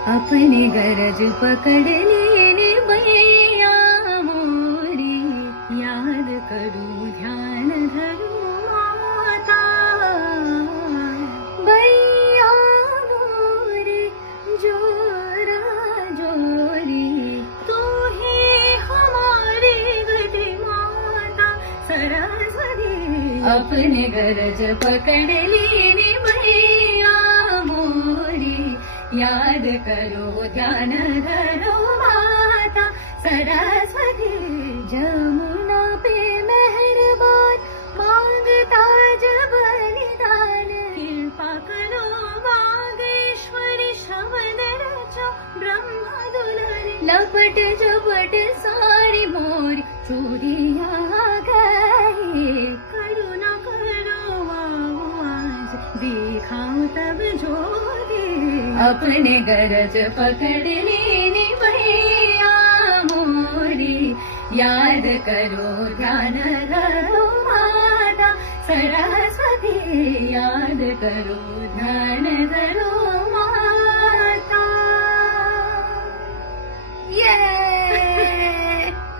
अपनी गरज पकड़ लेने भैया मोरी, याद करूं ध्यान धरूं माता। भैया मोरी जोरा जोरी, तू ही हमारी गति माता सरस्वती। अपने गरज पकड़ लेने भैया मोरी, याद करो ध्यान धरो माता सरस्वती। जमुना पे मेहरबान मांगता जब बलिदान, कृपा करो बागेश्वरी शब्द रचो ब्रह्मा दुलारी। लपट झपट सारी मोरी चूड़ियां गई, करुणा करो आज दिखाऊं तब जोरी। अपने गरज पकड़ लेने भैया मोरी, याद करो ध्यान धरो माता सरस्वती। याद करो ध्यान धरो